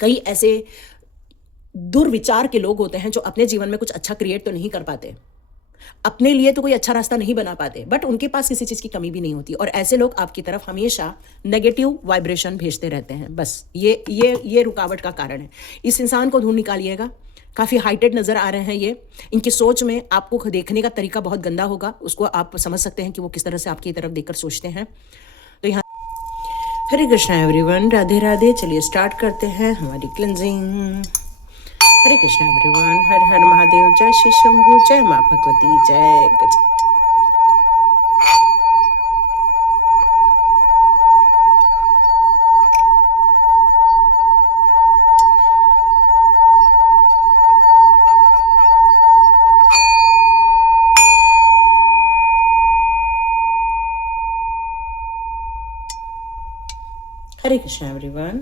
कई ऐसे दुर्विचार के लोग होते हैं जो अपने जीवन में कुछ अच्छा क्रिएट तो नहीं कर पाते, अपने लिए तो कोई अच्छा रास्ता नहीं बना पाते, बट उनके पास किसी चीज़ की कमी भी नहीं होती, और ऐसे लोग आपकी तरफ हमेशा नेगेटिव वाइब्रेशन भेजते रहते हैं। बस ये रुकावट का कारण है। इस इंसान को ढूंढ निकालिएगा। काफ़ी हाइटेड नज़र आ रहे हैं ये। इनकी सोच में आपको देखने का तरीका बहुत गंदा होगा, उसको आप समझ सकते हैं कि वो किस तरह से आपकी तरफ देखकर सोचते हैं। तो यहाँ हरे कृष्णा एवरीवन, राधे राधे। चलिए स्टार्ट करते हैं हमारी क्लेंजिंग। हरे कृष्णा एवरीवन, हर हर महादेव, जय श्री शंभू, जय माँ भगवती, जय गज। हरे कृष्णा एवरीवन,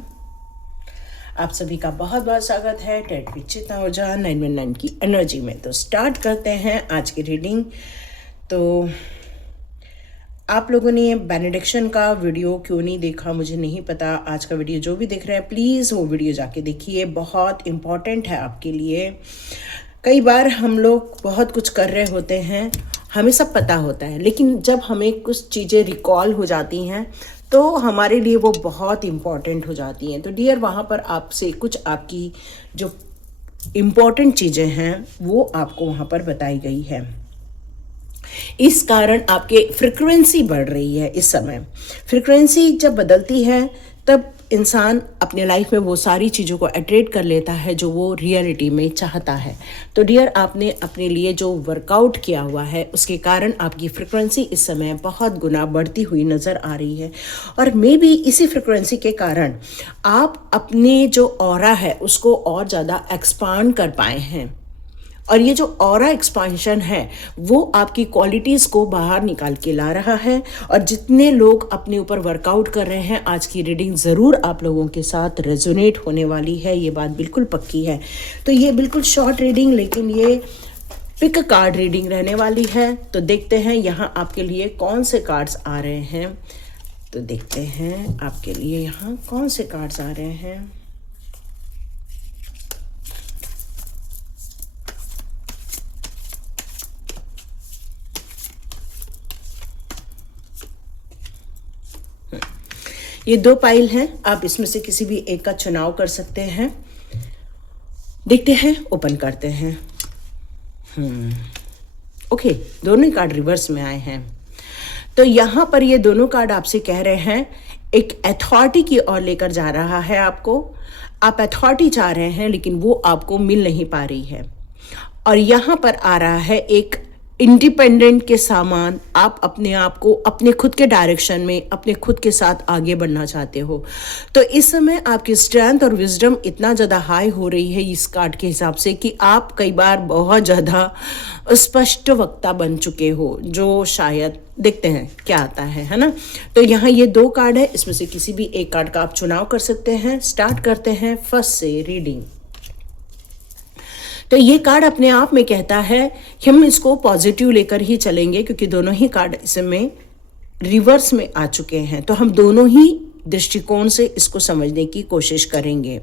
आप सभी का बहुत बहुत स्वागत है टेट विद चेतना ओझा 919 की एनर्जी में। तो स्टार्ट करते हैं आज की रीडिंग। तो आप लोगों ने बेनेडिक्शन का वीडियो क्यों नहीं देखा मुझे नहीं पता। आज का वीडियो जो भी देख रहे हैं प्लीज़ वो वीडियो जाके देखिए, बहुत इम्पॉर्टेंट है आपके लिए। कई बार हम लोग बहुत कुछ कर रहे होते हैं, हमें सब पता होता है, लेकिन जब हमें कुछ चीज़ें रिकॉल हो जाती हैं तो हमारे लिए वो बहुत इम्पॉर्टेंट हो जाती हैं। तो डियर, वहाँ पर आपसे कुछ आपकी जो इम्पॉर्टेंट चीज़ें हैं वो आपको वहाँ पर बताई गई है। इस कारण आपके फ्रिक्वेंसी बढ़ रही है। इस समय फ्रिक्वेंसी जब बदलती है तब इंसान अपने लाइफ में वो सारी चीज़ों को अट्रैक्ट कर लेता है जो वो रियलिटी में चाहता है। तो डियर, आपने अपने लिए जो वर्कआउट किया हुआ है उसके कारण आपकी फ्रिक्वेंसी इस समय बहुत गुना बढ़ती हुई नज़र आ रही है, और मे बी इसी फ्रिक्वेंसी के कारण आप अपने जो ऑरा है उसको और ज़्यादा एक्सपांड कर पाए हैं। और ये जो ऑरा एक्सपांशन है वो आपकी क्वालिटीज़ को बाहर निकाल के ला रहा है। और जितने लोग अपने ऊपर वर्कआउट कर रहे हैं, आज की रीडिंग ज़रूर आप लोगों के साथ रेजोनेट होने वाली है, ये बात बिल्कुल पक्की है। तो ये बिल्कुल शॉर्ट रीडिंग, लेकिन ये पिक कार्ड रीडिंग रहने वाली है। तो देखते हैं यहाँ आपके लिए कौन से कार्ड्स आ रहे हैं। तो देखते हैं आपके लिए यहाँ कौन से कार्ड्स आ रहे हैं। ये 2 पाइल हैं, आप इसमें से किसी भी एक का चुनाव कर सकते हैं। देखते हैं, ओपन करते हैं। ओके, दोनों ही कार्ड रिवर्स में आए हैं। तो यहाँ पर ये दोनों कार्ड आपसे कह रहे हैं एक अथॉरिटी की ओर लेकर जा रहा है आपको। आप अथॉरिटी चाह रहे हैं लेकिन वो आपको मिल नहीं पा रही है। और यहाँ पर आ रहा है एक इंडिपेंडेंट के सामान, आप अपने आप को अपने खुद के डायरेक्शन में अपने खुद के साथ आगे बढ़ना चाहते हो। तो इस समय आपकी स्ट्रेंथ और विजडम इतना ज़्यादा हाई हो रही है इस कार्ड के हिसाब से कि आप कई बार बहुत ज़्यादा स्पष्ट वक्ता बन चुके हो, जो शायद देखते हैं क्या आता है ना। तो यहाँ ये 2 कार्ड है, इसमें से किसी भी एक कार्ड का आप चुनाव कर सकते हैं। स्टार्ट करते हैं फर्स्ट से रीडिंग। तो ये कार्ड अपने आप में कहता है हम इसको पॉजिटिव लेकर ही चलेंगे, क्योंकि दोनों ही कार्ड इसमें रिवर्स में आ चुके हैं। तो हम दोनों ही दृष्टिकोण से इसको समझने की कोशिश करेंगे।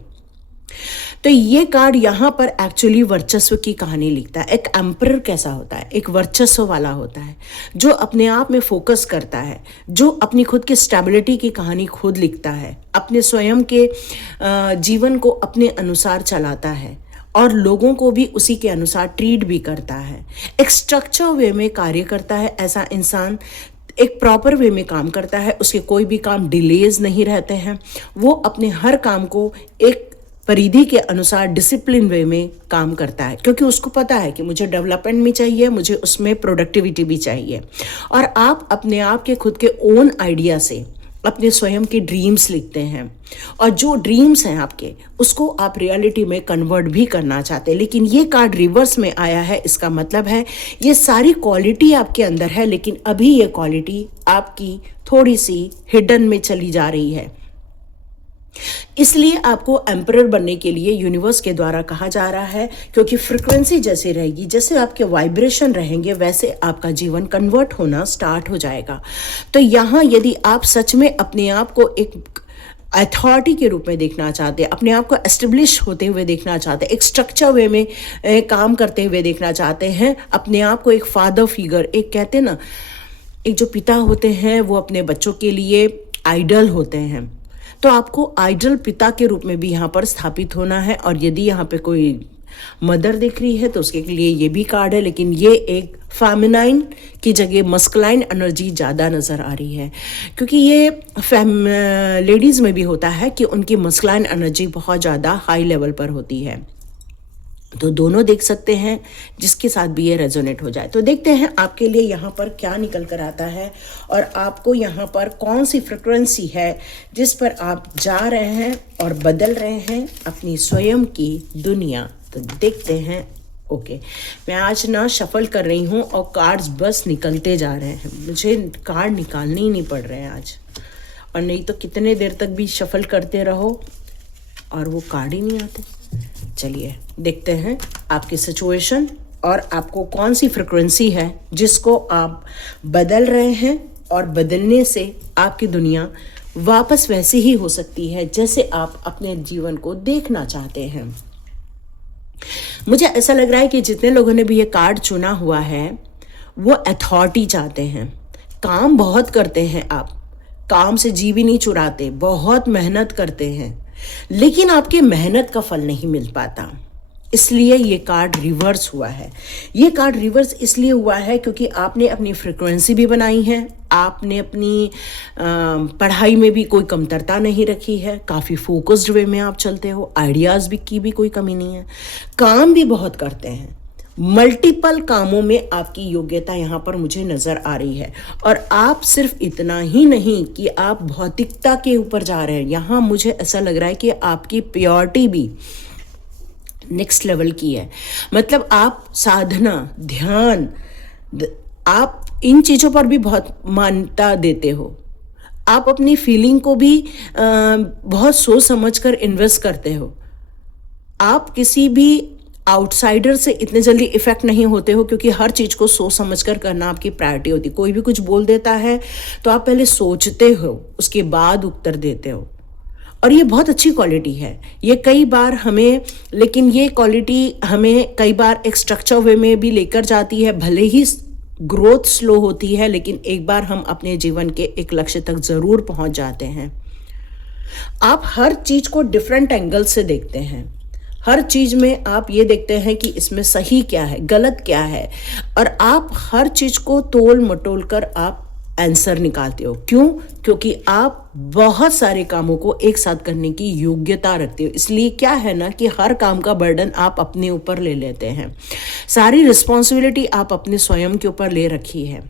तो ये कार्ड यहाँ पर एक्चुअली वर्चस्व की कहानी लिखता है। एक एम्परर कैसा होता है, एक वर्चस्व वाला होता है, जो अपने आप में फोकस करता है, जो अपनी खुद की स्टेबिलिटी की कहानी खुद लिखता है, अपने स्वयं के जीवन को अपने अनुसार चलाता है और लोगों को भी उसी के अनुसार ट्रीट भी करता है। एक स्ट्रक्चर वे में कार्य करता है। ऐसा इंसान एक प्रॉपर वे में काम करता है, उसके कोई भी काम डिलेज नहीं रहते हैं। वो अपने हर काम को एक परिधि के अनुसार डिसिप्लिन वे में काम करता है, क्योंकि उसको पता है कि मुझे डेवलपमेंट भी चाहिए, मुझे उसमें प्रोडक्टिविटी भी चाहिए। और आप अपने आप के खुद के ओन आइडिया से अपने स्वयं के ड्रीम्स लिखते हैं, और जो ड्रीम्स हैं आपके उसको आप रियलिटी में कन्वर्ट भी करना चाहते हैं। लेकिन ये कार्ड रिवर्स में आया है, इसका मतलब है ये सारी क्वालिटी आपके अंदर है, लेकिन अभी ये क्वालिटी आपकी थोड़ी सी हिडन में चली जा रही है। इसलिए आपको एम्परर बनने के लिए यूनिवर्स के द्वारा कहा जा रहा है, क्योंकि फ्रिक्वेंसी जैसे रहेगी, जैसे आपके वाइब्रेशन रहेंगे, वैसे आपका जीवन कन्वर्ट होना स्टार्ट हो जाएगा। तो यहाँ यदि आप सच में अपने आप को एक अथॉरिटी के रूप में देखना चाहते हैं, अपने आप को एस्टेब्लिश होते हुए देखना चाहते हैं, एक स्ट्रक्चर वे में काम करते हुए देखना चाहते हैं, अपने आप को एक फादर फिगर, एक कहते हैं ना, एक जो पिता होते हैं वो अपने बच्चों के लिए आइडल होते हैं, तो आपको आइडल पिता के रूप में भी यहाँ पर स्थापित होना है। और यदि यहाँ पे कोई मदर दिख रही है तो उसके लिए ये भी कार्ड है, लेकिन ये एक फेमिनाइन की जगह मस्कुलाइन एनर्जी ज़्यादा नज़र आ रही है, क्योंकि ये लेडीज़ में भी होता है कि उनकी मस्कुलाइन एनर्जी बहुत ज़्यादा हाई लेवल पर होती है। तो दोनों देख सकते हैं, जिसके साथ भी ये रेजोनेट हो जाए। तो देखते हैं आपके लिए यहाँ पर क्या निकल कर आता है और आपको यहाँ पर कौन सी फ्रिक्वेंसी है जिस पर आप जा रहे हैं और बदल रहे हैं अपनी स्वयं की दुनिया। तो देखते हैं। ओके, मैं आज ना शफल कर रही हूँ और कार्ड्स बस निकलते जा रहे हैं, मुझे कार्ड निकालने ही नहीं पड़ रहे हैं आज, और नहीं तो कितने देर तक भी शफल करते रहो और वो कार्ड ही नहीं आते। चलिए देखते हैं आपकी सिचुएशन और आपको कौन सी फ्रिक्वेंसी है जिसको आप बदल रहे हैं, और बदलने से आपकी दुनिया वापस वैसी ही हो सकती है जैसे आप अपने जीवन को देखना चाहते हैं। मुझे ऐसा लग रहा है कि जितने लोगों ने भी ये कार्ड चुना हुआ है वो अथॉरिटी चाहते हैं, काम बहुत करते हैं, आप काम से जी भी नहीं चुराते, बहुत मेहनत करते हैं, लेकिन आपकी मेहनत का फल नहीं मिल पाता, इसलिए ये कार्ड रिवर्स हुआ है। ये कार्ड रिवर्स इसलिए हुआ है क्योंकि आपने अपनी फ्रिक्वेंसी भी बनाई है, आपने अपनी पढ़ाई में भी कोई कमतरता नहीं रखी है, काफ़ी फोकस्ड वे में आप चलते हो, आइडियाज़ भी की भी कोई कमी नहीं है, काम भी बहुत करते हैं, मल्टीपल कामों में आपकी योग्यता यहाँ पर मुझे नज़र आ रही है। और आप सिर्फ इतना ही नहीं कि आप भौतिकता के ऊपर जा रहे हैं, यहाँ मुझे ऐसा लग रहा है कि आपकी प्योरिटी भी नेक्स्ट लेवल की है। मतलब आप साधना, ध्यान, आप इन चीज़ों पर भी बहुत मान्यता देते हो, आप अपनी फीलिंग को भी बहुत सोच समझ कर इन्वेस्ट करते हो, आप किसी भी आउटसाइडर से इतने जल्दी इफेक्ट नहीं होते हो, क्योंकि हर चीज़ को सोच समझ कर करना आपकी प्रायोरिटी होती है। कोई भी कुछ बोल देता है तो आप पहले सोचते हो, उसके बाद उत्तर देते हो, और ये बहुत अच्छी क्वालिटी है। ये कई बार हमें, लेकिन ये क्वालिटी हमें कई बार एक स्ट्रक्चर वे में भी लेकर जाती है, भले ही ग्रोथ स्लो होती है, लेकिन एक बार हम अपने जीवन के एक लक्ष्य तक ज़रूर पहुंच जाते हैं। आप हर चीज़ को डिफरेंट एंगल से देखते हैं, हर चीज़ में आप ये देखते हैं कि इसमें सही क्या है, गलत क्या है, और आप हर चीज़ को तोल मटोल कर आप आंसर निकालते हो। क्यों? क्योंकि आप बहुत सारे कामों को एक साथ करने की योग्यता रखते हो, इसलिए क्या है ना कि हर काम का बर्डन आप अपने ऊपर ले लेते हैं, सारी रिस्पॉन्सिबिलिटी आप अपने स्वयं के ऊपर ले रखी है।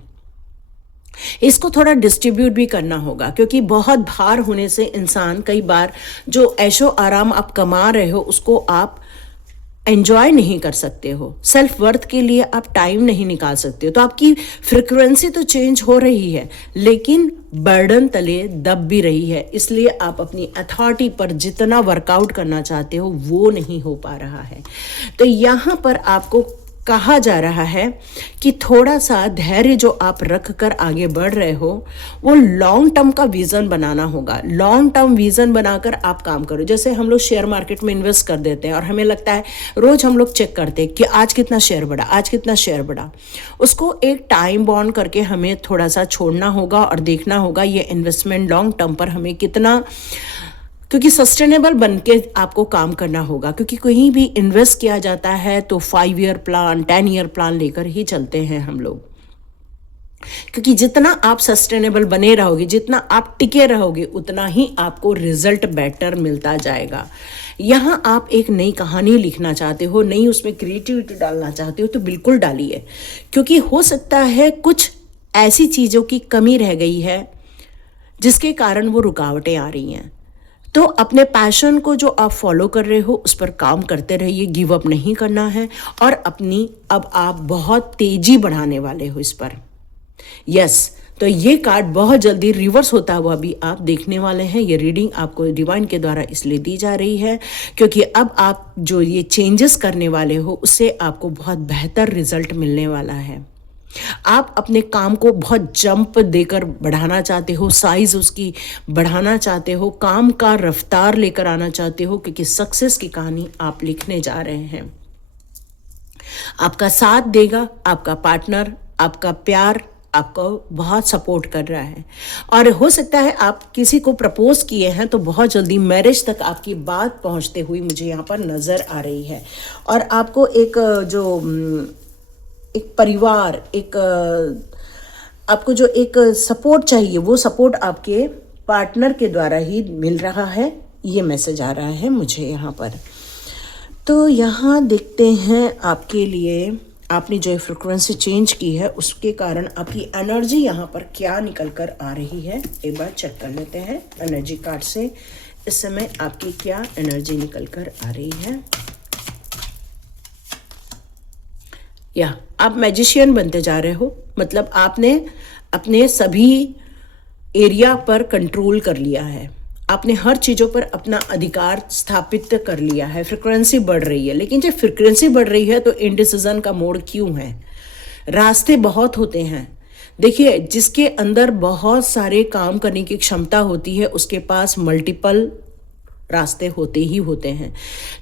इसको थोड़ा डिस्ट्रीब्यूट भी करना होगा, क्योंकि बहुत भार होने से इंसान कई बार जो ऐशो आराम आप कमा रहे हो उसको आप एंजॉय नहीं कर सकते हो, सेल्फ वर्थ के लिए आप टाइम नहीं निकाल सकते हो। तो आपकी फ्रिक्वेंसी तो चेंज हो रही है, लेकिन बर्डन तले दब भी रही है, इसलिए आप अपनी अथॉरिटी पर जितना वर्कआउट करना चाहते हो वो नहीं हो पा रहा है। तो यहाँ पर आपको कहा जा रहा है कि थोड़ा सा धैर्य जो आप रख कर आगे बढ़ रहे हो वो लॉन्ग टर्म का विज़न बनाना होगा। लॉन्ग टर्म विज़न बनाकर आप काम करो। जैसे हम लोग शेयर मार्केट में इन्वेस्ट कर देते हैं और हमें लगता है, रोज़ हम लोग चेक करते हैं कि आज कितना शेयर बढ़ा, आज कितना शेयर बढ़ा। उसको एक टाइम बाउंड करके हमें थोड़ा सा छोड़ना होगा और देखना होगा ये इन्वेस्टमेंट लॉन्ग टर्म पर हमें कितना, क्योंकि सस्टेनेबल बन के आपको काम करना होगा। क्योंकि कहीं भी इन्वेस्ट किया जाता है तो 5 ईयर प्लान, 10 ईयर प्लान लेकर ही चलते हैं हम लोग, क्योंकि जितना आप सस्टेनेबल बने रहोगे, जितना आप टिके रहोगे, उतना ही आपको रिजल्ट बेटर मिलता जाएगा। यहाँ आप एक नई कहानी लिखना चाहते हो, नई उसमें क्रिएटिविटी डालना चाहते हो, तो बिल्कुल डालिए, क्योंकि हो सकता है कुछ ऐसी चीज़ों की कमी रह गई है जिसके कारण वो रुकावटें आ रही हैं। तो अपने पैशन को जो आप फॉलो कर रहे हो उस पर काम करते रहिए, गिव अप नहीं करना है, और अपनी अब आप बहुत तेजी बढ़ाने वाले हो इस पर। यस, तो ये कार्ड बहुत जल्दी रिवर्स होता हुआ भी आप देखने वाले हैं। ये रीडिंग आपको डिवाइन के द्वारा इसलिए दी जा रही है क्योंकि अब आप जो ये चेंजेस करने वाले हो उससे आपको बहुत बेहतर रिजल्ट मिलने वाला है। आप अपने काम को बहुत जंप देकर बढ़ाना चाहते हो, साइज उसकी बढ़ाना चाहते हो, काम का रफ्तार लेकर आना चाहते हो, क्योंकि सक्सेस की कहानी आप लिखने जा रहे हैं। आपका साथ देगा आपका पार्टनर, आपका प्यार आपको बहुत सपोर्ट कर रहा है। और हो सकता है आप किसी को प्रपोज किए हैं तो बहुत जल्दी मैरिज तक आपकी बात पहुंचते हुई मुझे यहाँ पर नज़र आ रही है। और आपको एक परिवार, आपको जो एक सपोर्ट चाहिए, वो सपोर्ट आपके पार्टनर के द्वारा ही मिल रहा है, ये मैसेज आ रहा है मुझे यहाँ पर। तो यहाँ देखते हैं आपके लिए, आपने जो फ्रिक्वेंसी चेंज की है उसके कारण आपकी एनर्जी यहाँ पर क्या निकल कर आ रही है, एक बार चेक कर लेते हैं एनर्जी कार्ड से। इस समय आपकी क्या एनर्जी निकल कर आ रही है। या आप मैजिशियन बनते जा रहे हो, मतलब आपने अपने सभी एरिया पर कंट्रोल कर लिया है, आपने हर चीज़ों पर अपना अधिकार स्थापित कर लिया है। फ्रिक्वेंसी बढ़ रही है, लेकिन जब फ्रिक्वेंसी बढ़ रही है तो इनडिसीजन का मोड क्यों है? रास्ते बहुत होते हैं। देखिए, जिसके अंदर बहुत सारे काम करने की क्षमता होती है उसके पास मल्टीपल रास्ते होते ही होते हैं,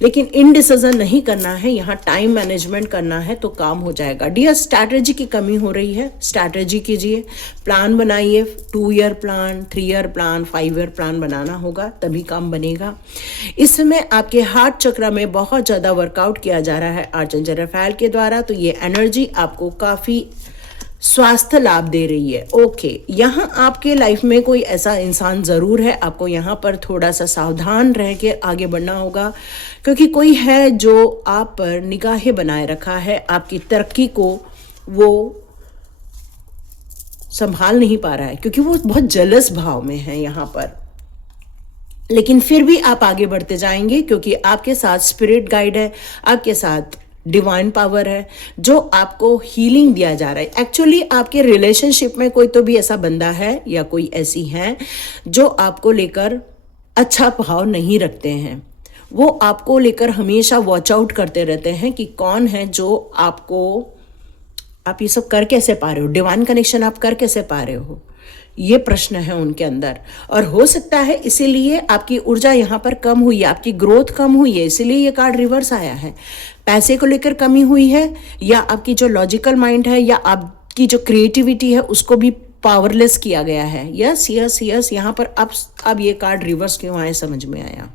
लेकिन इनडिसीजन नहीं करना है, यहाँ टाइम मैनेजमेंट करना है तो काम हो जाएगा। डियर, स्ट्रैटेजी की कमी हो रही है, स्ट्रैटेजी कीजिए, प्लान बनाइए, 2 year plan, 3 year plan, 5 year plan बनाना होगा, तभी काम बनेगा। इस समय आपके हार्ट चक्र में बहुत ज़्यादा वर्कआउट किया जा रहा है आर्चेंजल रफाएल के द्वारा, तो ये एनर्जी आपको काफ़ी स्वास्थ्य लाभ दे रही है। ओके, यहाँ आपके लाइफ में कोई ऐसा इंसान ज़रूर है, आपको यहाँ पर थोड़ा सा सावधान रह के आगे बढ़ना होगा, क्योंकि कोई है जो आप पर निगाहें बनाए रखा है, आपकी तरक्की को वो संभाल नहीं पा रहा है, क्योंकि वो बहुत जलस भाव में है यहाँ पर। लेकिन फिर भी आप आगे बढ़ते जाएंगे, क्योंकि आपके साथ स्पिरिट गाइड है, आपके साथ डिवाइन पावर है, जो आपको हीलिंग दिया जा रहा है। एक्चुअली आपके रिलेशनशिप में कोई तो भी ऐसा बंदा है या कोई ऐसी है जो आपको लेकर अच्छा भाव नहीं रखते हैं, वो आपको लेकर हमेशा वॉच आउट करते रहते हैं कि कौन है जो आप ये सब कर कैसे पा रहे हो, डिवाइन कनेक्शन आप कर कैसे पा रहे हो, ये प्रश्न है उनके अंदर। और हो सकता है इसीलिए आपकी ऊर्जा यहाँ पर कम हुई है, आपकी ग्रोथ कम हुई है, इसीलिए ये कार्ड रिवर्स आया है। पैसे को लेकर कमी हुई है, या आपकी जो लॉजिकल माइंड है या आपकी जो क्रिएटिविटी है उसको भी पावरलेस किया गया है। यस यस यस, यहाँ पर अब ये कार्ड रिवर्स क्यों आए समझ में आया।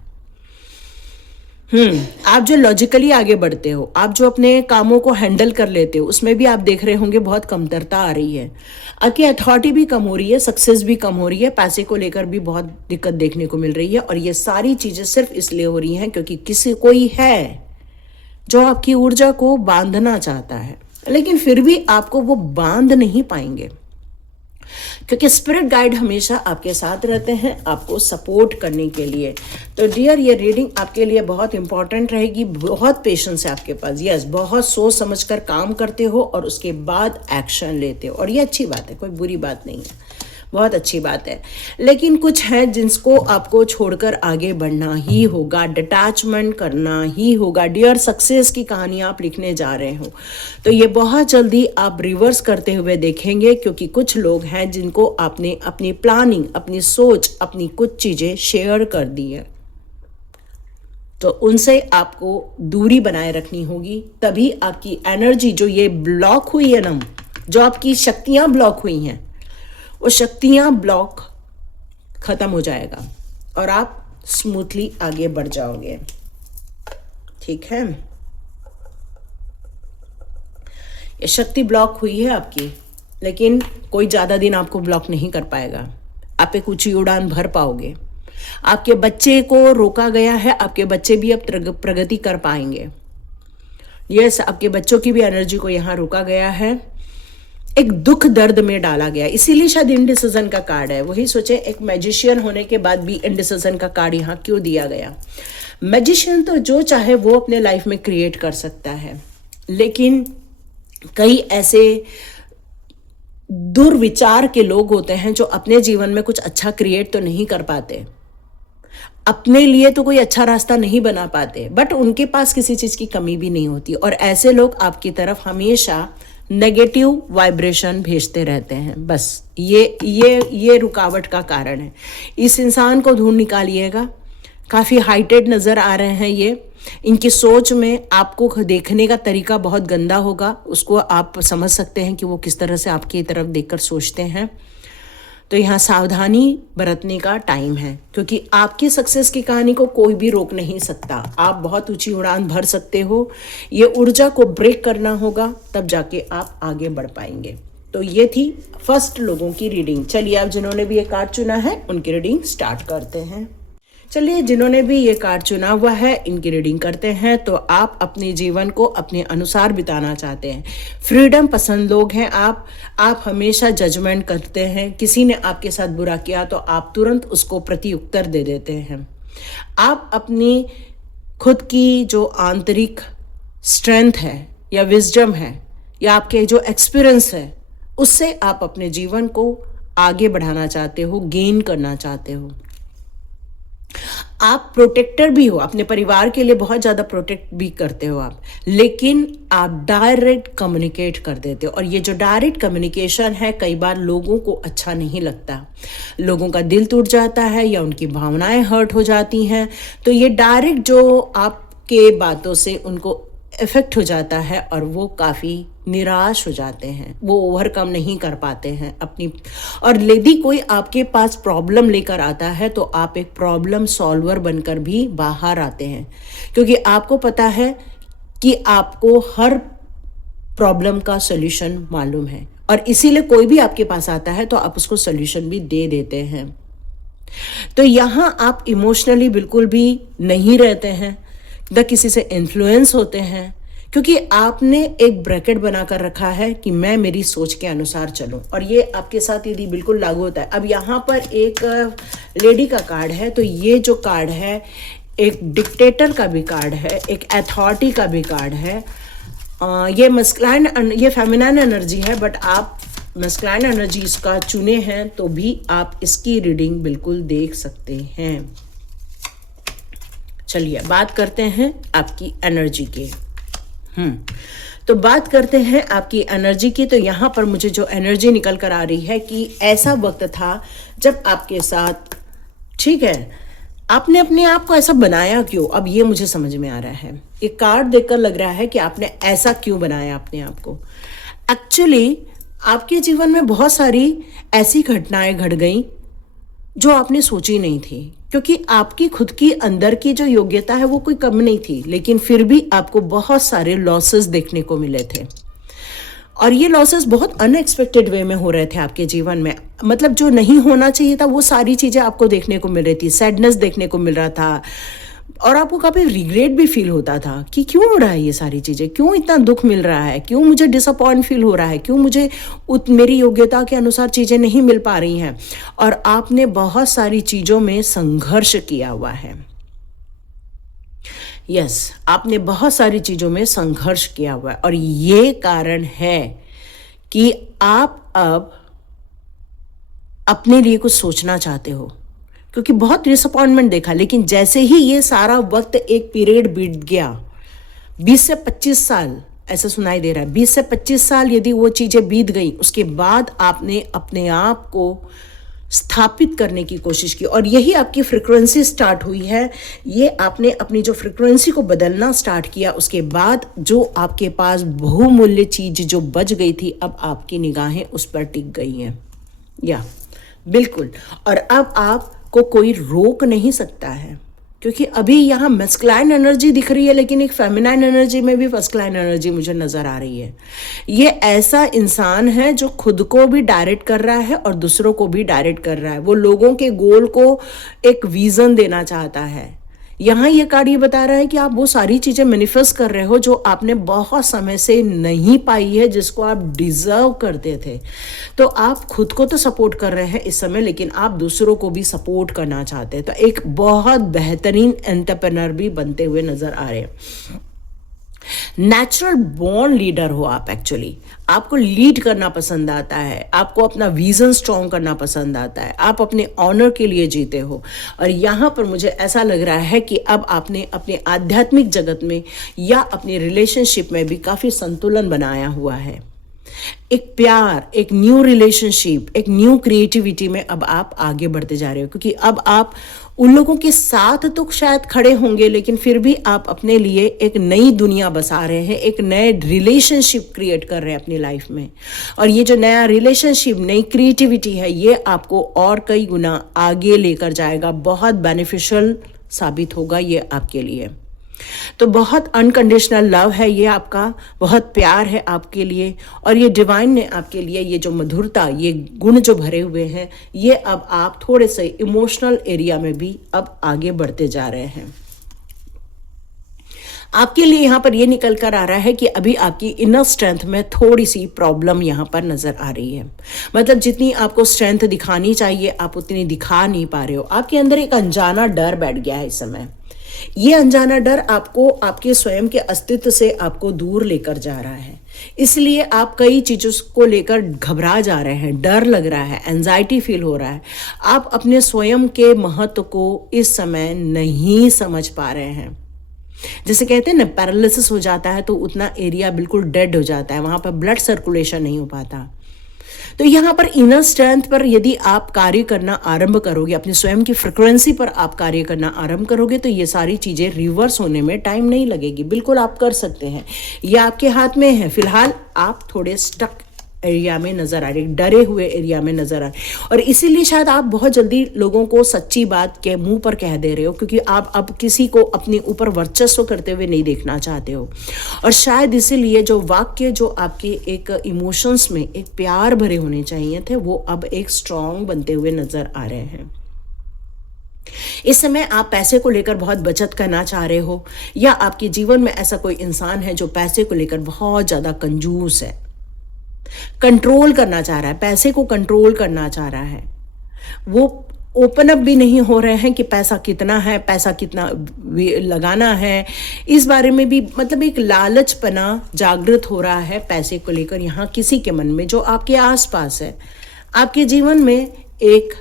आप जो लॉजिकली आगे बढ़ते हो, आप जो अपने कामों को हैंडल कर लेते हो, उसमें भी आप देख रहे होंगे बहुत कमतरता आ रही है, आपकी अथॉरिटी भी कम हो रही है, सक्सेस भी कम हो रही है, पैसे को लेकर भी बहुत दिक्कत देखने को मिल रही है। और ये सारी चीज़ें सिर्फ इसलिए हो रही हैं क्योंकि कोई है जो आपकी ऊर्जा को बांधना चाहता है, लेकिन फिर भी आपको वो बांध नहीं पाएंगे, क्योंकि स्पिरिट गाइड हमेशा आपके साथ रहते हैं आपको सपोर्ट करने के लिए। तो डियर, ये रीडिंग आपके लिए बहुत इंपॉर्टेंट रहेगी। बहुत पेशेंस है आपके पास, यस, बहुत सोच समझकर काम करते हो और उसके बाद एक्शन लेते हो, और ये अच्छी बात है, कोई बुरी बात नहीं है, बहुत अच्छी बात है। लेकिन कुछ है जिनको आपको छोड़कर आगे बढ़ना ही होगा, डिटैचमेंट करना ही होगा। डियर, सक्सेस की कहानी आप लिखने जा रहे हो, तो ये बहुत जल्दी आप रिवर्स करते हुए देखेंगे, क्योंकि कुछ लोग हैं जिनको आपने अपनी प्लानिंग, अपनी सोच, अपनी कुछ चीज़ें शेयर कर दी है, तो उनसे आपको दूरी बनाए रखनी होगी। तभी आपकी एनर्जी जो ये ब्लॉक हुई है ना, जो आपकी शक्तियाँ ब्लॉक हुई हैं, वो शक्तियां ब्लॉक खत्म हो जाएगा और आप स्मूथली आगे बढ़ जाओगे। ठीक है, ये शक्ति ब्लॉक हुई है आपकी, लेकिन कोई ज़्यादा दिन आपको ब्लॉक नहीं कर पाएगा, आप एक ऊंची उड़ान भर पाओगे। आपके बच्चे को रोका गया है, आपके बच्चे भी अब प्रगति कर पाएंगे। यस, आपके बच्चों की भी एनर्जी को यहाँ रोका गया है, एक दुख दर्द में डाला गया, इसीलिए शायद इनडिसीजन का कार्ड है। वही सोचे, एक मैजिशियन होने के बाद भी इनडिसीजन का कार्ड यहाँ क्यों दिया गया। मैजिशियन तो जो चाहे वो अपने लाइफ में क्रिएट कर सकता है, लेकिन कई ऐसे दुर्विचार के लोग होते हैं जो अपने जीवन में कुछ अच्छा क्रिएट तो नहीं कर पाते, अपने लिए तो कोई अच्छा रास्ता नहीं बना पाते, बट उनके पास किसी चीज़ की कमी भी नहीं होती, और ऐसे लोग आपकी तरफ हमेशा नेगेटिव वाइब्रेशन भेजते रहते हैं। बस ये रुकावट का कारण है। इस इंसान को ढूंढ निकालिएगा। काफ़ी हाइटेड नज़र आ रहे हैं ये। इनकी सोच में आपको देखने का तरीका बहुत गंदा होगा। उसको आप समझ सकते हैं कि वो किस तरह से आपकी तरफ देखकर सोचते हैं। तो यहाँ सावधानी बरतने का टाइम है, क्योंकि आपकी सक्सेस की कहानी को कोई भी रोक नहीं सकता। आप बहुत ऊंची उड़ान भर सकते हो। ये ऊर्जा को ब्रेक करना होगा, तब जाके आप आगे बढ़ पाएंगे। तो ये थी फर्स्ट लोगों की रीडिंग। चलिए अब जिन्होंने भी ये कार्ड चुना है उनकी रीडिंग स्टार्ट करते हैं। चलिए जिन्होंने भी ये कार्ड चुना हुआ है इनकी रीडिंग करते हैं। तो आप अपने जीवन को अपने अनुसार बिताना चाहते हैं, फ्रीडम पसंद लोग हैं आप हमेशा जजमेंट करते हैं। किसी ने आपके साथ बुरा किया तो आप तुरंत उसको प्रति उत्तर दे देते हैं। आप अपनी खुद की जो आंतरिक स्ट्रेंथ है या विजडम है या आपके जो एक्सपीरियंस है, उससे आप अपने जीवन को आगे बढ़ाना चाहते हो, गेन करना चाहते हो। आप प्रोटेक्टर भी हो, अपने परिवार के लिए बहुत ज़्यादा प्रोटेक्ट भी करते हो आप, लेकिन आप डायरेक्ट कम्युनिकेट कर देते हो। और ये जो डायरेक्ट कम्युनिकेशन है कई बार लोगों को अच्छा नहीं लगता, लोगों का दिल टूट जाता है या उनकी भावनाएं हर्ट हो जाती हैं। तो ये डायरेक्ट जो आपके बातों से उनको इफेक्ट हो जाता है और वो काफ़ी निराश हो जाते हैं, वो ओवरकम नहीं कर पाते हैं अपनी। और यदि कोई आपके पास प्रॉब्लम लेकर आता है तो आप एक प्रॉब्लम सॉल्वर बनकर भी बाहर आते हैं, क्योंकि आपको पता है कि आपको हर प्रॉब्लम का सॉल्यूशन मालूम है। और इसीलिए कोई भी आपके पास आता है तो आप उसको सॉल्यूशन भी दे देते हैं। तो यहाँ आप इमोशनली बिल्कुल भी नहीं रहते हैं, न किसी से इन्फ्लुएंस होते हैं, क्योंकि आपने एक ब्रैकेट बनाकर रखा है कि मैं मेरी सोच के अनुसार चलूं। और ये आपके साथ यदि बिल्कुल लागू होता है। अब यहाँ पर एक लेडी का कार्ड है, तो ये जो कार्ड है एक डिक्टेटर का भी कार्ड है, एक अथॉरिटी का भी कार्ड है। ये मस्कुलाइन ये फेमिनाइन एनर्जी है, बट आप मस्कुलाइन एनर्जी इसका चुने हैं तो भी आप इसकी रीडिंग बिल्कुल देख सकते हैं। चलिए बात करते हैं आपकी एनर्जी के। तो बात करते हैं आपकी एनर्जी की। तो यहाँ पर मुझे जो एनर्जी निकल कर आ रही है कि ऐसा वक्त था जब आपके साथ, ठीक है, आपने अपने आप को ऐसा बनाया क्यों, अब ये मुझे समझ में आ रहा है। ये कार्ड देखकर लग रहा है कि आपने ऐसा क्यों बनाया अपने आप को। एक्चुअली आपके जीवन में बहुत सारी ऐसी घटनाएं घट गई जो आपने सोची नहीं थी, क्योंकि आपकी खुद की अंदर की जो योग्यता है वो कोई कम नहीं थी, लेकिन फिर भी आपको बहुत सारे लॉसेस देखने को मिले थे। और ये लॉसेस बहुत अनएक्सपेक्टेड वे में हो रहे थे आपके जीवन में। मतलब जो नहीं होना चाहिए था वो सारी चीज़ें आपको देखने को मिल रही थी। सैडनेस देखने को मिल रहा था और आपको काफ़ी रिग्रेट भी फील होता था कि क्यों हो रहा है ये सारी चीज़ें, क्यों इतना दुख मिल रहा है, क्यों मुझे डिसअपॉइंट फील हो रहा है, क्यों मुझे मेरी योग्यता के अनुसार चीज़ें नहीं मिल पा रही हैं। और आपने बहुत सारी चीज़ों में संघर्ष किया हुआ है। यस, आपने बहुत सारी चीज़ों में संघर्ष किया हुआ है। और ये कारण है कि आप अब अपने लिए कुछ सोचना चाहते हो, क्योंकि बहुत डिसअपॉइंटमेंट देखा। लेकिन जैसे ही ये सारा वक्त एक पीरियड बीत गया, 20 से 25 साल ऐसा सुनाई दे रहा है, 20 से 25 साल यदि वो चीज़ें बीत गई, उसके बाद आपने अपने आप को स्थापित करने की कोशिश की और यही आपकी फ्रीक्वेंसी स्टार्ट हुई है। ये आपने अपनी जो फ्रीक्वेंसी को बदलना स्टार्ट किया, उसके बाद जो आपके पास बहुमूल्य चीज़ जो बच गई थी, अब आपकी निगाहें उस पर टिक गई हैं। या बिल्कुल, और अब आपको कोई रोक नहीं सकता है, क्योंकि अभी यहाँ मैस्कुलाइन एनर्जी दिख रही है, लेकिन एक फेमिनाइन एनर्जी में भी मैस्कुलाइन एनर्जी मुझे नज़र आ रही है। ये ऐसा इंसान है जो खुद को भी डायरेक्ट कर रहा है और दूसरों को भी डायरेक्ट कर रहा है। वो लोगों के गोल को एक विज़न देना चाहता है। यहाँ ये कार्ड ये बता रहा है कि आप वो सारी चीज़ें मैनिफेस्ट कर रहे हो जो आपने बहुत समय से नहीं पाई है, जिसको आप डिज़र्व करते थे। तो आप खुद को तो सपोर्ट कर रहे हैं इस समय, लेकिन आप दूसरों को भी सपोर्ट करना चाहते हैं। तो एक बहुत बेहतरीन एंटरप्रेन्योर भी बनते हुए नज़र आ रहे हैं। नेचुरल बॉर्न लीडर हो आप। एक्चुअली आपको लीड करना पसंद आता है, आपको अपना विजन स्ट्रॉन्ग करना पसंद आता है, आप अपने ऑनर के लिए जीते हो। और यहाँ पर मुझे ऐसा लग रहा है कि अब आपने अपने आध्यात्मिक जगत में या अपनी रिलेशनशिप में भी काफ़ी संतुलन बनाया हुआ है। एक प्यार, एक न्यू रिलेशनशिप, एक न्यू क्रिएटिविटी में अब आप आगे बढ़ते जा रहे हो, क्योंकि अब आप उन लोगों के साथ तो शायद खड़े होंगे, लेकिन फिर भी आप अपने लिए एक नई दुनिया बसा रहे हैं, एक नए रिलेशनशिप क्रिएट कर रहे हैं अपनी लाइफ में। और ये जो नया रिलेशनशिप, नई क्रिएटिविटी है, ये आपको और कई गुना आगे लेकर जाएगा, बहुत बेनिफिशियल साबित होगा ये आपके लिए। तो बहुत अनकंडीशनल लव है ये आपका, बहुत प्यार है आपके लिए, और ये डिवाइन ने आपके लिए ये जो मधुरता, ये गुण जो भरे हुए हैं, ये अब आप थोड़े से इमोशनल एरिया में भी अब आगे बढ़ते जा रहे हैं। आपके लिए यहाँ पर ये निकल कर आ रहा है कि अभी आपकी इनर स्ट्रेंथ में थोड़ी सी प्रॉब्लम यहाँ पर नजर आ रही है। मतलब जितनी आपको स्ट्रेंथ दिखानी चाहिए आप उतनी दिखा नहीं पा रहे हो। आपके अंदर एक अनजाना डर बैठ गया है इस समय। ये अनजाना डर आपको आपके स्वयं के अस्तित्व से आपको दूर लेकर जा रहा है, इसलिए आप कई चीज़ों को लेकर घबरा जा रहे हैं, डर लग रहा है, एंजाइटी फील हो रहा है। आप अपने स्वयं के महत्व को इस समय नहीं समझ पा रहे हैं। जैसे कहते हैं ना, पैरालिसिस हो जाता है तो उतना एरिया बिल्कुल डेड हो जाता है, वहाँ पर ब्लड सर्कुलेशन नहीं हो पाता। तो यहाँ पर इनर स्ट्रेंथ पर यदि आप कार्य करना आरंभ करोगे, अपने स्वयं की फ्रिक्वेंसी पर आप कार्य करना आरंभ करोगे, तो ये सारी चीज़ें रिवर्स होने में टाइम नहीं लगेगी। बिल्कुल आप कर सकते हैं, ये आपके हाथ में है। फिलहाल आप थोड़े स्टक एरिया में नजर आ रहे, डरे हुए एरिया में नजर आ रहे, और इसीलिए शायद आप बहुत जल्दी लोगों को सच्ची बात के मुंह पर कह दे रहे हो, क्योंकि आप अब किसी को अपने ऊपर वर्चस्व करते हुए नहीं देखना चाहते हो। और शायद इसीलिए जो वाक्य जो आपके एक इमोशंस में एक प्यार भरे होने चाहिए थे, वो अब एक स्ट्रॉन्ग बनते हुए नजर आ रहे हैं। इस समय आप पैसे को लेकर बहुत बचत करना चाह रहे हो, या आपके जीवन में ऐसा कोई इंसान है जो पैसे को लेकर बहुत ज़्यादा कंजूस है, कंट्रोल करना चाह रहा है, पैसे को कंट्रोल करना चाह रहा है। वो ओपन अप भी नहीं हो रहे हैं कि पैसा कितना है, पैसा कितना लगाना है, इस बारे में भी मतलब एक लालचपना जागृत हो रहा है पैसे को लेकर यहाँ किसी के मन में जो आपके आसपास है। आपके जीवन में एक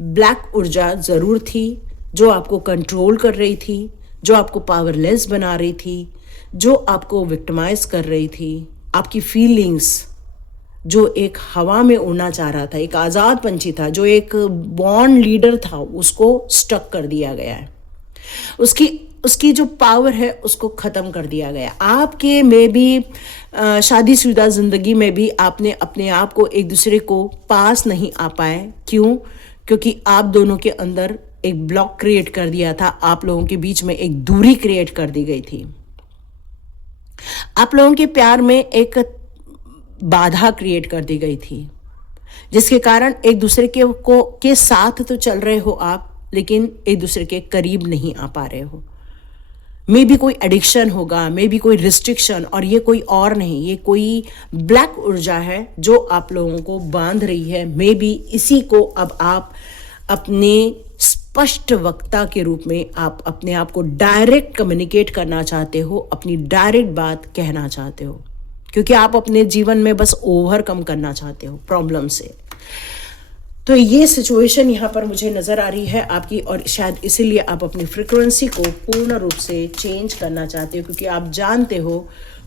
ब्लैक ऊर्जा ज़रूर थी जो आपको कंट्रोल कर रही थी, जो आपको पावरलेस बना रही थी, जो आपको विक्टिमाइज कर रही थी। आपकी फीलिंग्स जो एक हवा में उड़ना चाह रहा था, एक आज़ाद पंछी था, जो एक बॉर्न लीडर था, उसको स्टक कर दिया गया है। उसकी जो पावर है उसको ख़त्म कर दिया गया। आपके में भी शादीशुदा ज़िंदगी में भी आपने अपने आप को एक दूसरे को पास नहीं आ पाए। क्यों? क्योंकि आप दोनों के अंदर एक ब्लॉक क्रिएट कर दिया था, आप लोगों के बीच में एक दूरी क्रिएट कर दी गई थी। आप लोगों के प्यार में एक बाधा क्रिएट कर दी गई थी, जिसके कारण एक दूसरे के साथ तो चल रहे हो आप, लेकिन एक दूसरे के करीब नहीं आ पा रहे हो। मे भी कोई एडिक्शन होगा, मे भी कोई रिस्ट्रिक्शन, और ये कोई और नहीं, ये कोई ब्लैक ऊर्जा है जो आप लोगों को बांध रही है। मे भी इसी को अब आप अपने स्पष्ट वक्ता के रूप में आप अपने आप को डायरेक्ट कम्युनिकेट करना चाहते हो, अपनी डायरेक्ट बात कहना चाहते हो, क्योंकि आप अपने जीवन में बस ओवरकम करना चाहते हो प्रॉब्लम से। तो ये सिचुएशन यहाँ पर मुझे नज़र आ रही है आपकी, और शायद इसीलिए आप अपनी फ्रिक्वेंसी को पूर्ण रूप से चेंज करना चाहते हो, क्योंकि आप जानते हो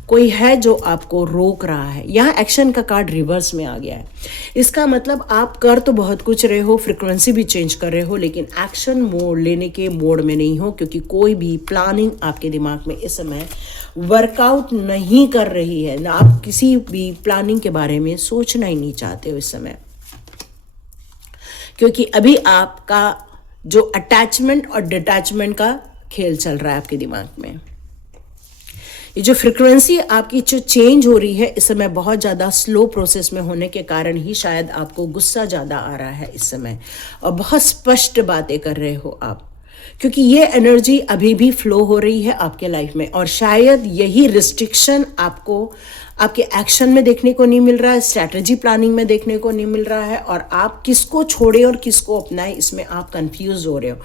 कोई है जो आपको रोक रहा है। यहाँ एक्शन का कार्ड रिवर्स में आ गया है। इसका मतलब आप कर तो बहुत कुछ रहे हो, फ्रिक्वेंसी भी चेंज कर रहे हो, लेकिन एक्शन मोड लेने के मोड में नहीं हो, क्योंकि कोई भी प्लानिंग आपके दिमाग में इस समय वर्कआउट नहीं कर रही है। ना आप किसी भी प्लानिंग के बारे में सोचना ही नहीं चाहते हो इस समय, क्योंकि अभी आपका जो अटैचमेंट और डिटैचमेंट का खेल चल रहा है आपके दिमाग में। ये जो फ्रिक्वेंसी आपकी जो चेंज हो रही है इस समय बहुत ज़्यादा स्लो प्रोसेस में होने के कारण ही शायद आपको गुस्सा ज़्यादा आ रहा है इस समय, और बहुत स्पष्ट बातें कर रहे हो आप, क्योंकि ये एनर्जी अभी भी फ्लो हो रही है आपके लाइफ में। और शायद यही रिस्ट्रिक्शन आपको आपके एक्शन में देखने को नहीं मिल रहा है, स्ट्रैटेजी प्लानिंग में देखने को नहीं मिल रहा है, और आप किसको छोड़े और किसको अपनाए इसमें आप कंफ्यूज हो रहे हो।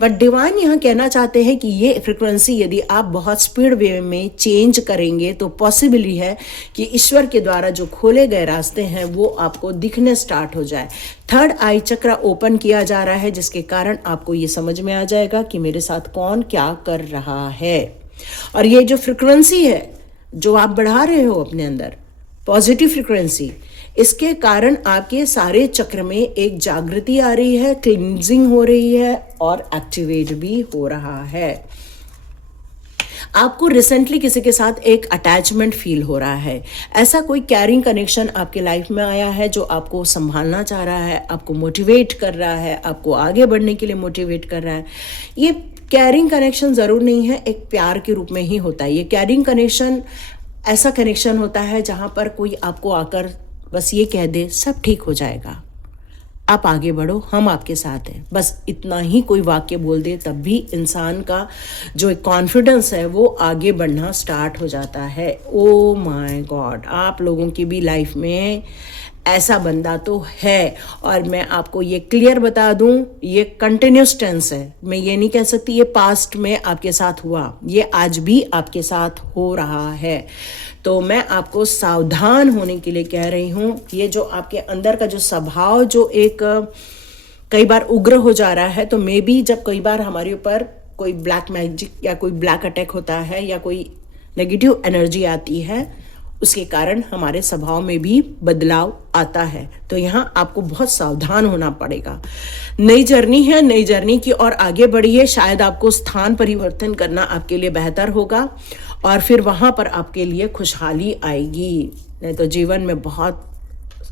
बट डिवाइन यहाँ कहना चाहते हैं कि ये फ्रिक्वेंसी यदि आप बहुत स्पीड वे में चेंज करेंगे तो पॉसिबली है कि ईश्वर के द्वारा जो खोले गए रास्ते हैं वो आपको दिखने स्टार्ट हो जाए। थर्ड आई चक्र ओपन किया जा रहा है, जिसके कारण आपको ये समझ में आ जाएगा कि मेरे साथ कौन क्या कर रहा है। और ये जो फ्रिक्वेंसी है जो आप बढ़ा रहे हो अपने अंदर, पॉजिटिव फ्रिक्वेंसी, इसके कारण आपके सारे चक्र में एक जागृति आ रही है, क्लींजिंग हो रही है और एक्टिवेट भी हो रहा है। आपको रिसेंटली किसी के साथ एक अटैचमेंट फील हो रहा है, ऐसा कोई कैरिंग कनेक्शन आपके लाइफ में आया है जो आपको संभालना चाह रहा है, आपको मोटिवेट कर रहा है, आपको आगे बढ़ने के लिए मोटिवेट कर रहा है। ये कैरिंग कनेक्शन ज़रूर नहीं है, एक प्यार के रूप में ही होता है। ये कैरिंग कनेक्शन ऐसा कनेक्शन होता है जहाँ पर कोई आपको आकर बस ये कह दे सब ठीक हो जाएगा, आप आगे बढ़ो, हम आपके साथ हैं, बस इतना ही कोई वाक्य बोल दे तब भी इंसान का जो एक कॉन्फिडेंस है वो आगे बढ़ना स्टार्ट हो जाता है। ओ माय गॉड, आप लोगों की भी लाइफ में ऐसा बंदा तो है। और मैं आपको ये क्लियर बता दूं, ये कंटिन्यूस टेंस है, मैं ये नहीं कह सकती ये पास्ट में आपके साथ हुआ, ये आज भी आपके साथ हो रहा है। तो मैं आपको सावधान होने के लिए कह रही हूँ। ये जो आपके अंदर का जो स्वभाव जो एक कई बार उग्र हो जा रहा है, तो मे बी जब कई बार हमारे ऊपर कोई ब्लैक मैजिक या कोई ब्लैक अटैक होता है या कोई नेगेटिव एनर्जी आती है, उसके कारण हमारे स्वभाव में भी बदलाव आता है। तो यहाँ आपको बहुत सावधान होना पड़ेगा। नई जर्नी है, नई जर्नी की ओर आगे बढ़िए। शायद आपको स्थान परिवर्तन करना आपके लिए बेहतर होगा और फिर वहाँ पर आपके लिए खुशहाली आएगी, नहीं तो जीवन में बहुत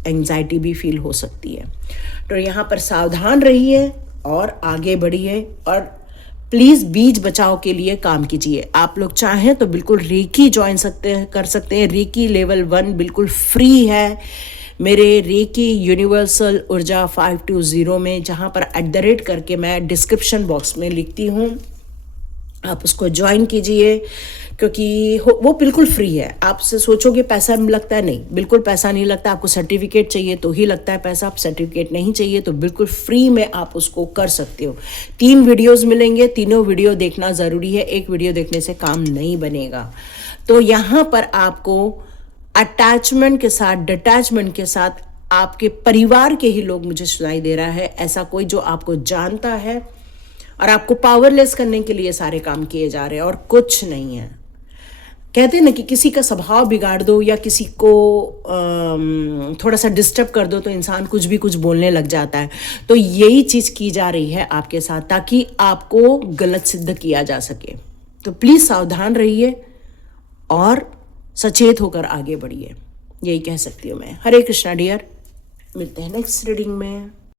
एंग्जाइटी भी फील हो सकती है। तो यहाँ पर सावधान रहिए और आगे बढ़िए और प्लीज़ बीज बचाव के लिए काम कीजिए। आप लोग चाहें तो बिल्कुल रेकी ज्वाइन कर सकते हैं। रेकी लेवल 1 बिल्कुल फ्री है मेरे रेकी यूनिवर्सल ऊर्जा 520 में, जहाँ पर @ करके मैं डिस्क्रिप्शन बॉक्स में लिखती हूँ, आप उसको ज्वाइन कीजिए क्योंकि वो बिल्कुल फ्री है। आपसे सोचोगे पैसा लगता है, नहीं, बिल्कुल पैसा नहीं लगता। आपको सर्टिफिकेट चाहिए तो ही लगता है पैसा, आप सर्टिफिकेट नहीं चाहिए तो बिल्कुल फ्री में आप उसको कर सकते हो। 3 वीडियोस मिलेंगे, तीनों वीडियो देखना ज़रूरी है, एक वीडियो देखने से काम नहीं बनेगा। तो यहाँ पर आपको अटैचमेंट के साथ, डिटैचमेंट के साथ आपके परिवार के ही लोग मुझे सुनाई दे रहा है, ऐसा कोई जो आपको जानता है और आपको पावरलेस करने के लिए सारे काम किए जा रहे हैं और कुछ नहीं है। कहते हैं ना कि किसी का स्वभाव बिगाड़ दो या किसी को थोड़ा सा डिस्टर्ब कर दो तो इंसान कुछ बोलने लग जाता है। तो यही चीज़ की जा रही है आपके साथ ताकि आपको गलत सिद्ध किया जा सके। तो प्लीज़ सावधान रहिए और सचेत होकर आगे बढ़िए, यही कह सकती हूँ मैं। हरे कृष्णा डियर, मिलते हैं नेक्स्ट रीडिंग में।